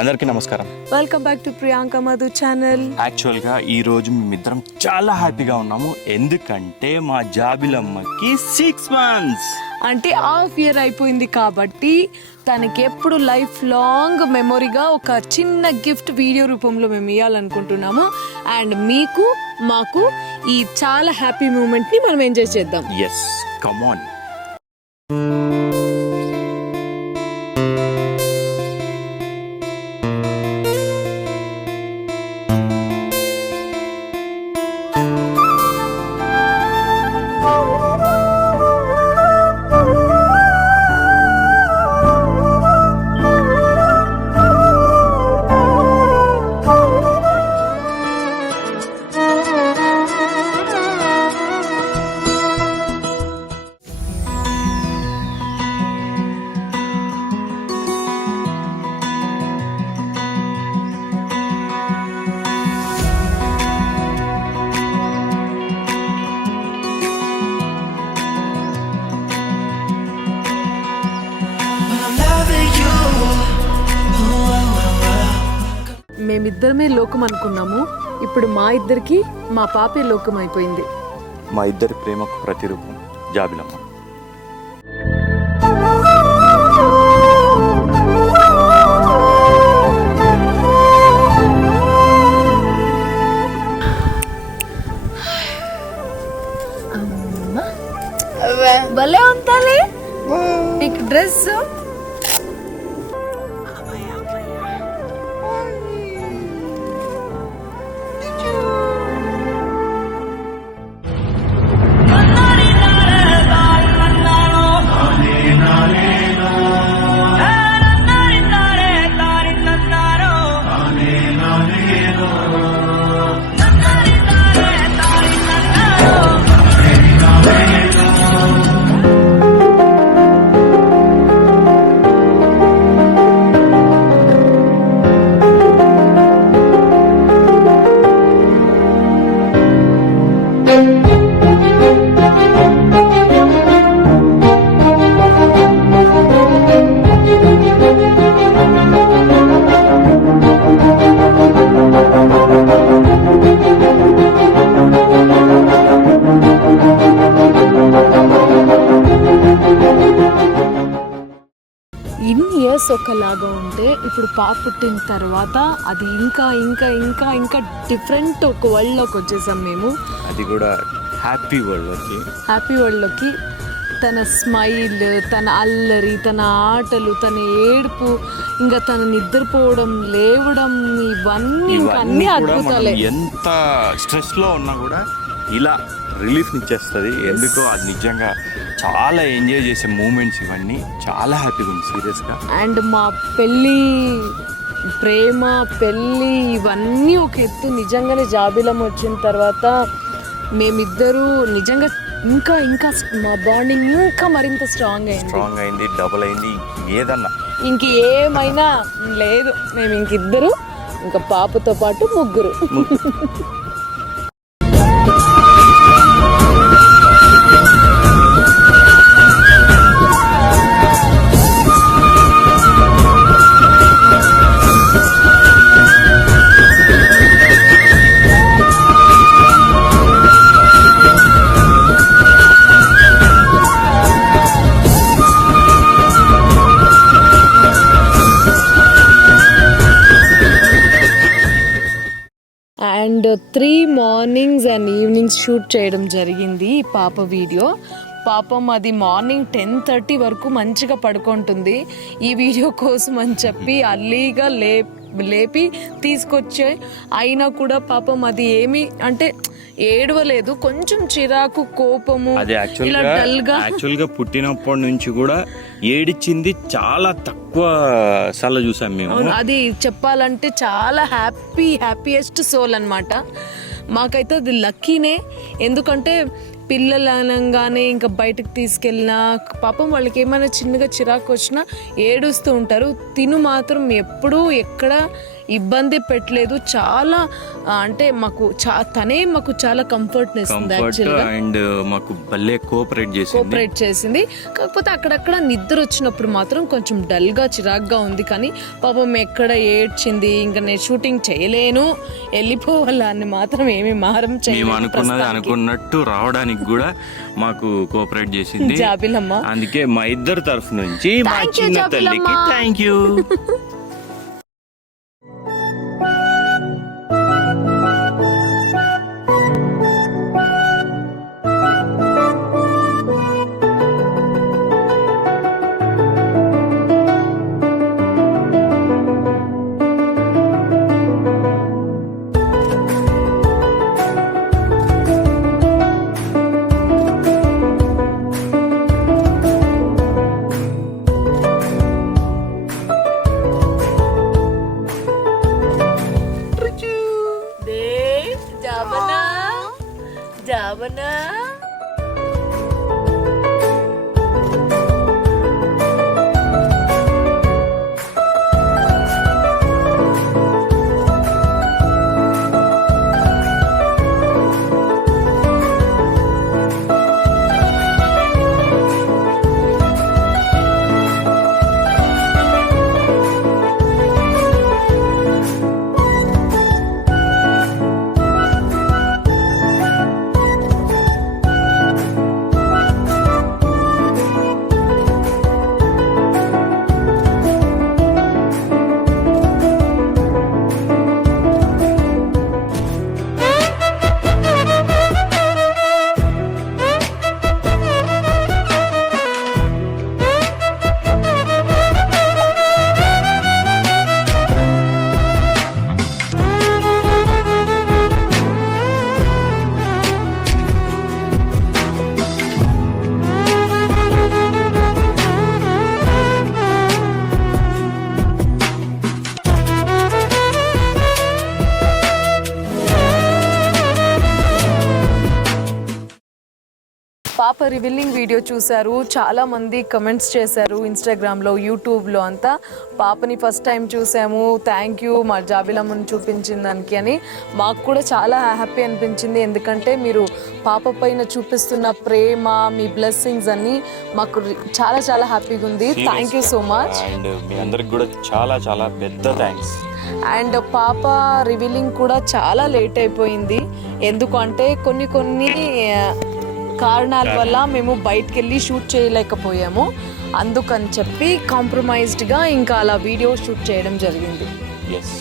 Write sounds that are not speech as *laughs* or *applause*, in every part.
అందరికీ నమస్కారం. Welcome back to Priyanka Madhu channel యాక్చువల్గా ఈ రోజు మేమిద్దరం చాలా హ్యాపీగా ఉన్నాము. ఎందుకంటే మా జాబిలమ్మకి సిక్స్ మంత్స్ అంటే హాఫ్ ఇయర్ అయిపోయింది కాబట్టి తనకి ఎప్పుడు లైఫ్ లాంగ్ మెమొరీగా ఒక చిన్న గిఫ్ట్ వీడియో రూపంలో మేము ఇవ్వాలనుకుంటున్నాము అండ్ మీకు మాకు ఈ చాలా హ్యాపీ మూమెంట్ని మనం ఎంజాయ్ చేద్దాం. ఎస్ కమాన్ మేమిద్దరమే లోకం అనుకున్నాము. ఇప్పుడు మా ఇద్దరికి మా పాపే లోకం అయిపోయింది. మా ఇద్దరి ప్రేమకు ప్రతిరూపం జాబిలమ్మ. భలే నీకు డ్రెస్ ఒకలాగా ఉంటే ఇప్పుడు పాప పుట్టిన తర్వాత అది ఇంకా ఇంకా ఇంకా ఇంకా డిఫరెంట్ ఒక వరల్డ్లోకి వచ్చేసాం మేము. అది కూడా హ్యాపీ వరల్డ్కి హ్యాపీ వరల్డ్లోకి తన స్మైల్ తన అల్లరి తన ఆటలు తన ఏడుపు ఇంకా తన నిద్రపోవడం లేవడం ఇవన్నీ అన్ని అద్భుతాలే. ఎంత స్ట్రెస్లో ఉన్నా కూడా ఇలా రిలీఫ్ ఇచ్చేస్తుంది. ఎందుకో అది నిజంగా చాలా ఎంజాయ్ చేసే మూమెంట్స్ ఇవన్నీ. చాలా హ్యాపీగా ఉంది సీరియస్గా. అండ్ మా పెళ్ళి ప్రేమ పెళ్ళి ఇవన్నీ ఒక ఎత్తు నిజంగానే జాబిలం వచ్చిన తర్వాత మేమిద్దరూ నిజంగా ఇంకా ఇంకా మా బాండింగ్ ఇంకా మరింత స్ట్రాంగ్ అయింది. స్ట్రాంగ్ అయింది డబుల్ అయింది ఏదన్నా. ఇంక ఏమైనా లేదు. మేము ఇంకిద్దరు ఇంకా పాపతో పాటు ముగ్గురు. And three mornings and evenings shoot చేయడం జరిగింది ఈ పాప వీడియో. పాపం అది మార్నింగ్ టెన్ థర్టీ వరకు మంచిగా పడుకుంటుంది. ఈ వీడియో కోసం అని చెప్పి అల్లీగా లే లేపి తీసుకొచ్చే అయినా కూడా పాపం అది ఏమి అంటే ఏడవలేదు. కొంచెం చిరాకు కోపము అది యాక్చువల్ ఇలా గా డల్గా యాక్చువల్గా పుట్టినప్పటి నుంచి కూడా ఏడిచింది చాలా తక్కువ సార్లు చూసాం మేము. అవును అది చెప్పాలంటే చాలా హ్యాపీ హ్యాపీయెస్ట్ సోల్ అన్నమాట. మాకైతే అది లక్కీనే ఎందుకంటే పిల్లలు అనగానే ఇంకా బయటకు తీసుకెళ్ళినా పాపం వాళ్ళకి ఏమైనా చిన్నగా చిరాకు వచ్చినా ఏడుస్తూ ఉంటారు. తిను మాత్రం ఎప్పుడూ ఎక్కడ ఇబ్బంది పెట్టలేదు. చాలా అంటే మాకు చా తనే మాకు చాలా కంఫర్ట్ ఇస్తుంది కంఫర్ట్ యాక్చువల్గా అండ్ మాకు భలే కోఆపరేట్ చేసింది. కోఆపరేట్ చేసింది. కాకపోతే అక్కడక్కడ నిద్ర వచ్చినప్పుడు మాత్రం కొంచెం డల్గా చిరాగ్గా ఉంది. కానీ పాపం ఎక్కడ ఏడ్చింది ఇంకా నేను షూటింగ్ చేయలేను. వెళ్ళిపోవాలా అని మాత్రం ఏమి మారం మేము అనుకున్నది అనుకున్నట్టు రావడానికి కూడా మాకు కోఆపరేట్ చేసింది. జాబిలమ్మ. అందుకే మా ఇద్దరు తరఫు నుంచి మా చిన్న. తల్లికి థ్యాంక్ యూ *laughs* పాప రివీలింగ్ వీడియో చూశారు. చాలా మంది కమెంట్స్ చేశారు ఇన్స్టాగ్రామ్లో యూట్యూబ్లో అంతా. పాపని ఫస్ట్ టైం చూసాము. థ్యాంక్ యూ మా జాబిలమ్మని చూపించిన దానికి అని. మాకు కూడా చాలా హ్యాపీ అనిపించింది. ఎందుకంటే మీరు పాప పైన చూపిస్తున్న ప్రేమ మీ బ్లెస్సింగ్స్ అన్ని మాకు చాలా చాలా హ్యాపీగా ఉంది. Thank you so much and మీ అందరికి కూడా చాలా చాలా పెద్ద థ్యాంక్స్ అండ్ పాప రివీలింగ్ కూడా చాలా లేట్ అయిపోయింది. ఎందుకంటే కొన్ని కొన్ని కారణాల వల్ల మేము బయటకు వెళ్ళి షూట్ చేయలేకపోయాము. అందుకని చెప్పి కాంప్రమైజ్డ్గా ఇంకా అలా వీడియో షూట్ చేయడం జరిగింది. ఎస్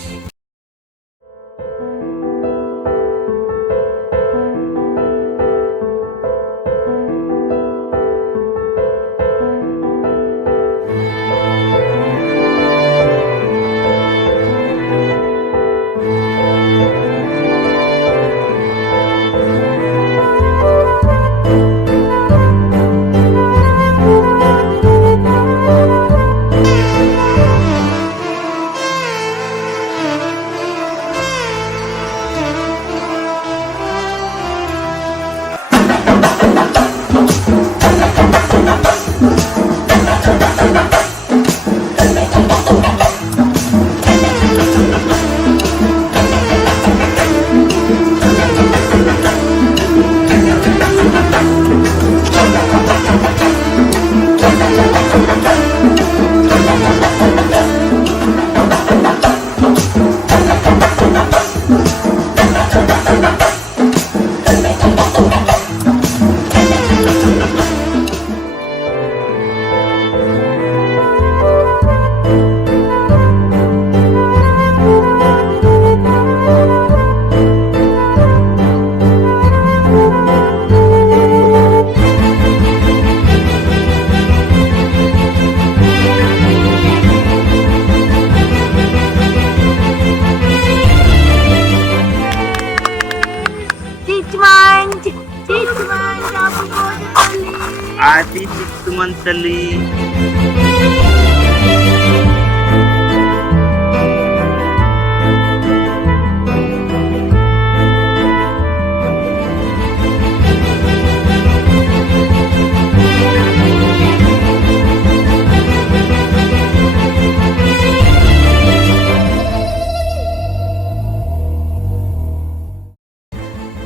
బాగుంది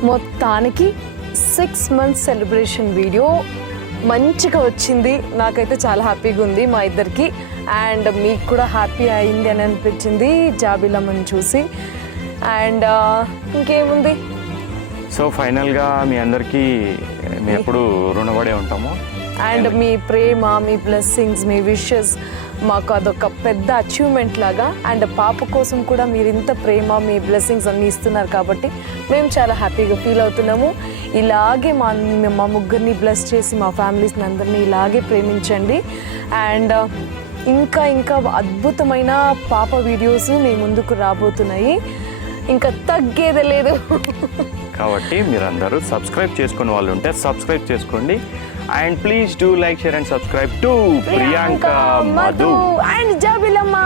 మొత్తానికి సిక్స్ మంత్స్ సెలబ్రేషన్ వీడియో మంచిగా వచ్చింది. నాకైతే చాలా హ్యాపీగా ఉంది మా ఇద్దరికి. అండ్ మీకు కూడా హ్యాపీ అయింది అని అనిపించింది జాబిలమ్మని చూసి. అండ్ ఇంకేముంది? సో ఫైనల్గా మీ అందరికీ మేము ఎప్పుడు రుణపడే ఉంటాము. అండ్ మీ ప్రేమ మీ బ్లెస్సింగ్స్ మీ విషెస్ మాకు అదొక పెద్ద అచీవ్మెంట్ లాగా. అండ్ పాప కోసం కూడా మీరు ఇంత ప్రేమ మీ బ్లెస్సింగ్స్ అన్ని ఇస్తున్నారు కాబట్టి మేము చాలా హ్యాపీగా ఫీల్ అవుతున్నాము. ఇలాగే మా మా ముగ్గురిని బ్లెస్ చేసి మా ఫ్యామిలీస్ని అందరినీ ఇలాగే ప్రేమించండి. అండ్ ఇంకా ఇంకా అద్భుతమైన పాప వీడియోస్ మీ ముందుకు రాబోతున్నాయి. ఇంకా తగ్గేదే లేదు. కాబట్టి మీరందరూ సబ్స్క్రైబ్ చేసుకునే వాళ్ళు ఉంటే సబ్స్క్రైబ్ చేసుకోండి. And please do like share and subscribe to Priyanka Madhu and Jabilamma.